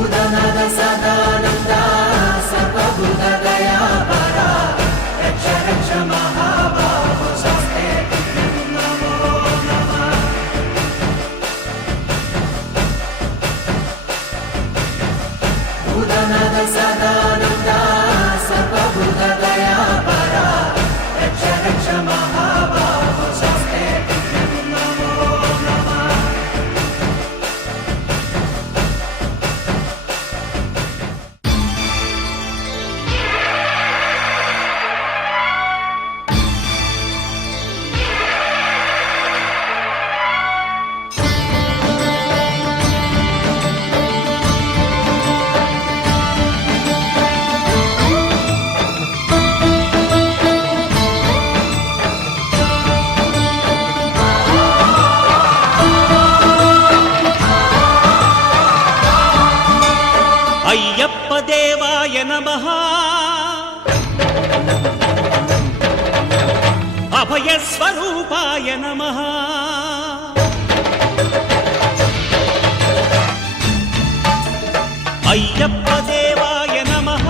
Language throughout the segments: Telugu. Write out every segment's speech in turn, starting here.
భూతనాథ సదానంద సర్వభూత దయాపరా రక్ష రక్ష మహాబాహో స్వస్తే నమో నమః. భూతనాథ సదానంద సర్వభూత దయాపరా రక్ష రక్ష మహాబాహో స్వస్తే నమో నమః. అయ్యప్ప దేవాయ నమః. అభయస్వరూపాయ నమః. అయ్యప్ప దేవాయ నమః.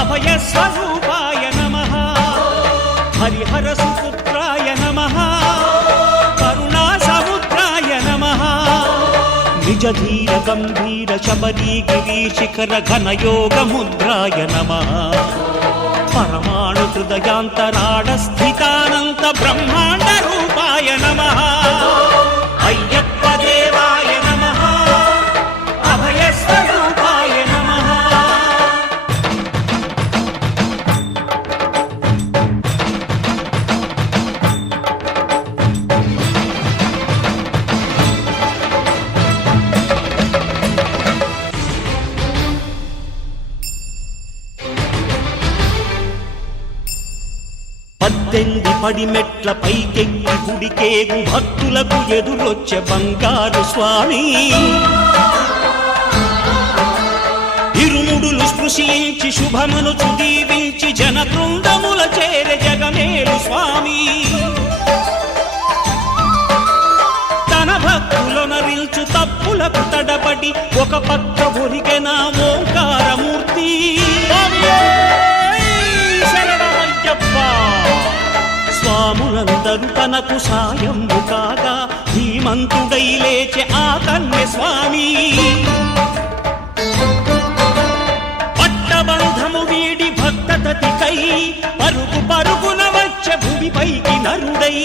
అభయస్వరూపాయ నమః. హరిహర సుపుత్రాయ నమః. కరుణా సముద్రాయ నమః. నిజ ధీర గంభీర శబరీ గిరీ శిఖర ఘనయోగ ముద్రాయ నమః. పరమాణు హృదయాంతరాడ స్థితానంత బ్రహ్మాండ రూపాయ నమః. అయ్యప్ప దేవాయ నమః. అభయస్వరూపాయ నమః. పద్దెనిమిది పడిమెట్ల పైకెక్కి గుడికేగు భక్తులకు ఎదురొచ్చే బంగారు స్వామి. ఇరుముడులు స్పృశించి శుభమును దీవించి జన బృందముల చేరే జగమేలు స్వామి. తన భక్తులనరిల్చు తప్పులకు తడబడి ఒక పక్క ఒరిగెన ఓంకారమూర్తి. స్వాములందరూ తనకు సాయము కాగా ధీమంతుడై లేచే ఆ కన్య స్వామి. పట్టబంధము వీడి భక్తతతికై పరుగు పరుగున వచ్చే భూమిపైకి నరుడై